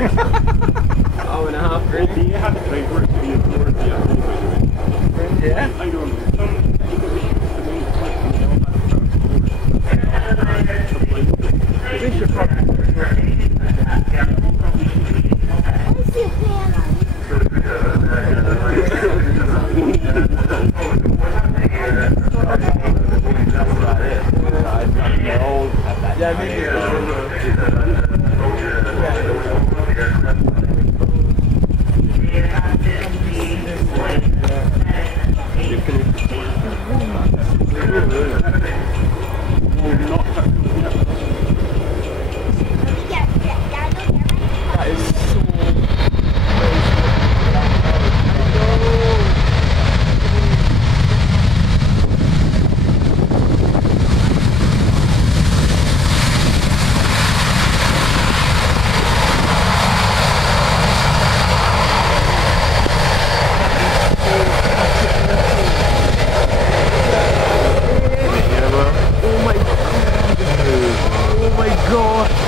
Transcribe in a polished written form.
Nice. Hour and a half. Do you have to play for it to be towards the afternoon? Yeah. I don't know. Some people issues to me, it's like, you know, We should probably... Yeah, maybe. That is so oh my god!